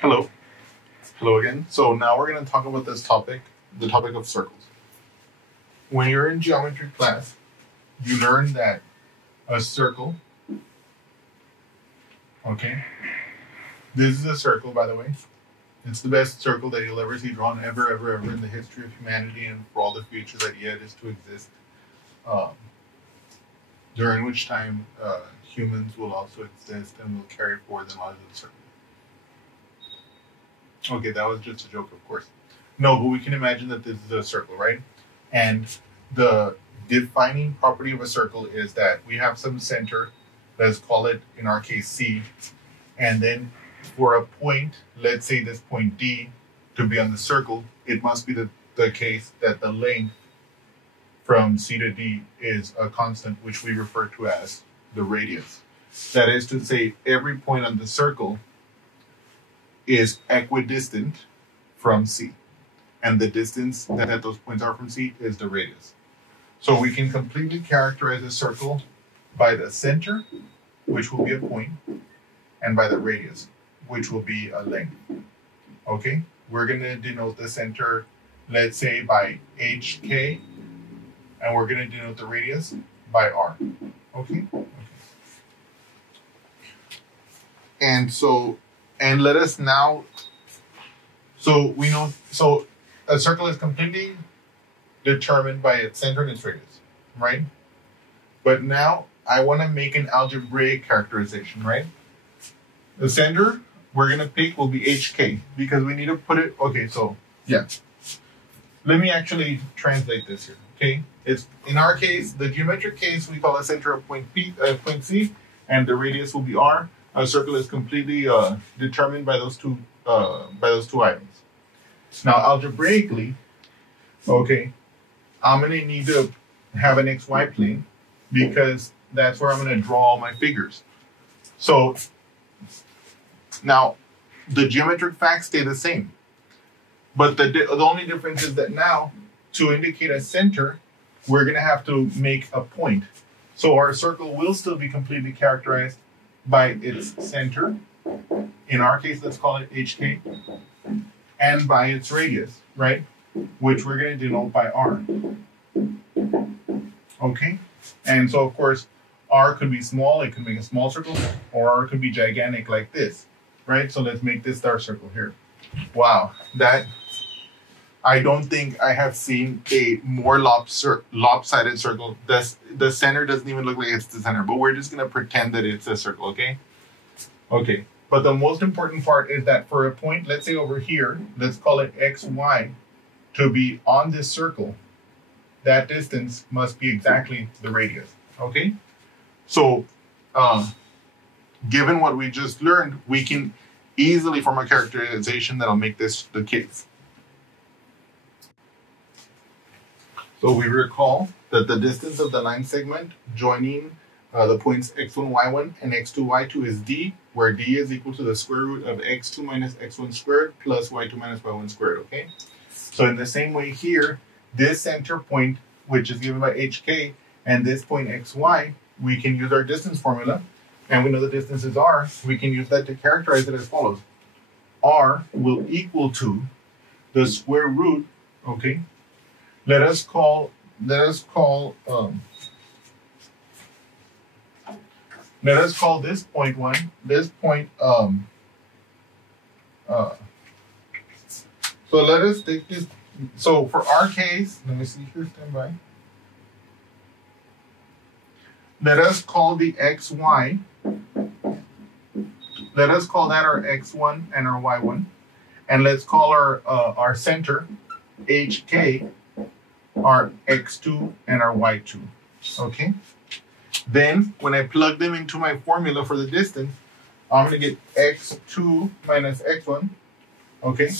Hello. Hello again. So now we're going to talk about this topic, the topic of circles. When you're in geometry class, you learn that a circle, okay, this is a circle, by the way. It's the best circle that you'll ever see drawn ever in the history of humanity and for all the future that yet is to exist, during which time humans will also exist and will carry forward the knowledge of the circle. Okay, that was just a joke, of course. No, but we can imagine that this is a circle, right? And the defining property of a circle is that we have some center, let's call it, in our case, C. And then for a point, let's say this point D, to be on the circle, it must be the case that the length from C to D is a constant, which we refer to as the radius. That is to say, every point on the circle is equidistant from C. And the distance that those points are from C is the radius. So we can completely characterize a circle by the center, which will be a point, and by the radius, which will be a length. Okay? We're going to denote the center, let's say, by HK, and we're going to denote the radius by R. Okay? And let us now, so we know, so a circle is completely determined by its center and its radius, right? But now I want to make an algebraic characterization, right? The center we're going to pick will be HK because we need to put it, okay, so yeah. Let me actually translate this here, okay? It's, in our case, the geometric case, we call a center of point C, and the radius will be R. A circle is completely determined by those two items. Now, algebraically, okay, I'm going to need to have an XY plane because that's where I'm going to draw all my figures. So now the geometric facts stay the same, but the only difference is that now to indicate a center, we're going to have to make a point. So our circle will still be completely characterized by its center, in our case, let's call it HK, and by its radius, right? Which we're going to denote by R. Okay? And so, of course, R could be small, it could make a small circle, or R could be gigantic like this, right? So let's make this our circle here. Wow, that, I don't think I have seen a more lopsided circle. The center doesn't even look like it's the center, but we're just going to pretend that it's a circle, okay? Okay, but the most important part is that for a point, let's say over here, let's call it XY, to be on this circle, that distance must be exactly the radius, okay? So, given what we just learned, we can easily form a characterization that'll make this the case. So we recall that the distance of the line segment joining the points x1, y1 and x2, y2 is d, where d is equal to the square root of x2 minus x1 squared plus y2 minus y1 squared, okay? So in the same way here, this center point, which is given by hk, and this point xy, we can use our distance formula, and we know the distance is r, we can use that to characterize it as follows. R will equal to the square root, okay? Let us call this point 1, this point, so let us take this, so for our case, let me see here, stand by. Let us call the xy, let us call that our x1 and our y1, and let's call our center, hk, our x2 and our y2, okay? Then, when I plug them into my formula for the distance, I'm going to get x2 minus x1, okay?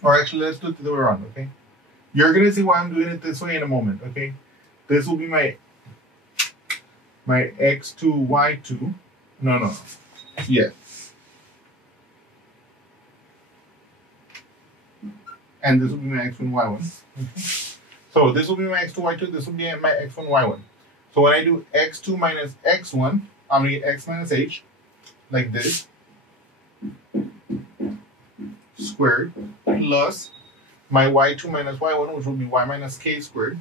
Or actually, let's do it the other way around, okay? You're going to see why I'm doing it this way in a moment, okay? This will be my x2, y2. No. Yes. And this will be my x1, y1. Okay. So this will be my x2, y2. This will be my x1, y1. So when I do x2 minus x1, I'm going to get x minus h, like this. squared plus my y2 minus y1, which will be y minus k squared.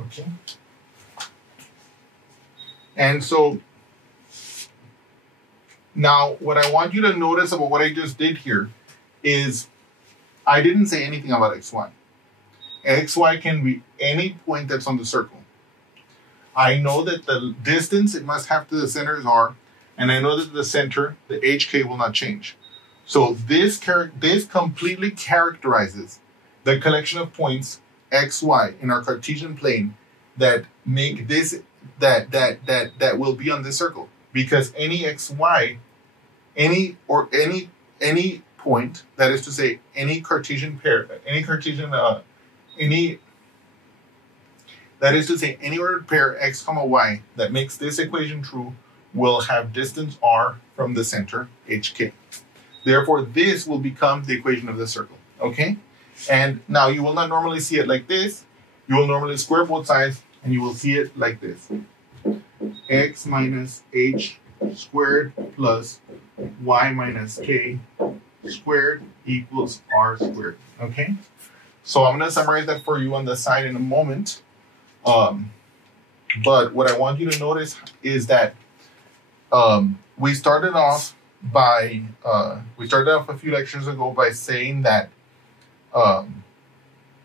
Okay. And so now what I want you to notice about what I just did here is I didn't say anything about xy. Xy can be any point that's on the circle. I know that the distance it must have to the center is r, and I know that the center, the hk, will not change. So this completely characterizes the collection of points xy in our Cartesian plane that make this that will be on this circle, because any xy, any point, that is to say any Cartesian pair, that is to say any ordered pair x comma y that makes this equation true will have distance r from the center hk. Therefore, this will become the equation of the circle. Okay? And now you will not normally see it like this. You will normally square both sides and you will see it like this. X minus h squared plus y minus k squared equals r squared. Okay? So I'm going to summarize that for you on the side in a moment. But what I want you to notice is that we started off a few lectures ago by saying that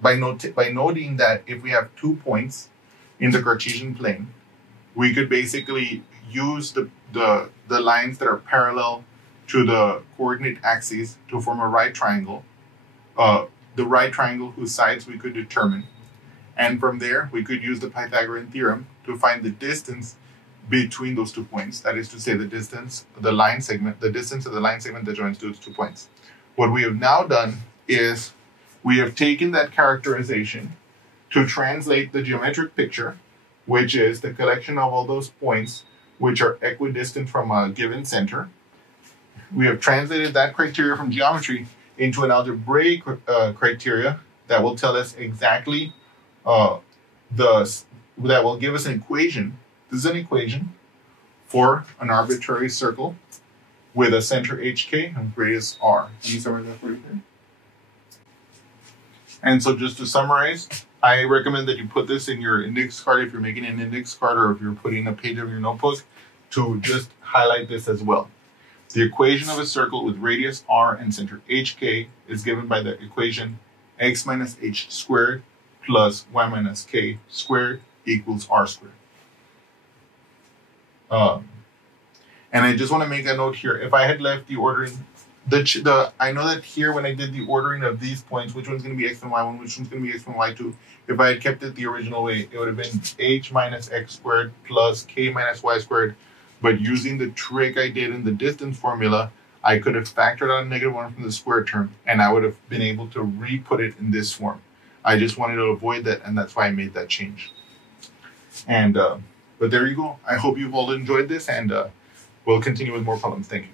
by noting that if we have 2 points in the Cartesian plane, we could basically use the lines that are parallel to the coordinate axes to form a right triangle. The right triangle whose sides we could determine. And from there, we could use the Pythagorean theorem to find the distance between those 2 points. That is to say, the distance of the line segment that joins those 2 points. What we have now done is we have taken that characterization to translate the geometric picture, which is the collection of all those points which are equidistant from a given center. We have translated that criteria from geometry into an algebraic criteria that will tell us exactly that will give us an equation. This is an equation for an arbitrary circle with a center hk and radius r. Can you summarize that for you here? And so just to summarize, I recommend that you put this in your index card if you're making an index card or if you're putting a page of your notebook, to just highlight this as well. The equation of a circle with radius r and center hk is given by the equation x minus h squared plus y minus k squared equals r squared. And I just want to make a note here. If I had left the ordering, I know that here when I did the ordering of these points, which one's going to be x and y1, which one's going to be x and y2, if I had kept it the original way, it would have been h minus x squared plus k minus y squared. But using the trick I did in the distance formula, I could have factored out a -1 from the square term, and I would have been able to re-put it in this form. I just wanted to avoid that, and that's why I made that change. And but there you go. I hope you've all enjoyed this, and we'll continue with more problems. Thank you.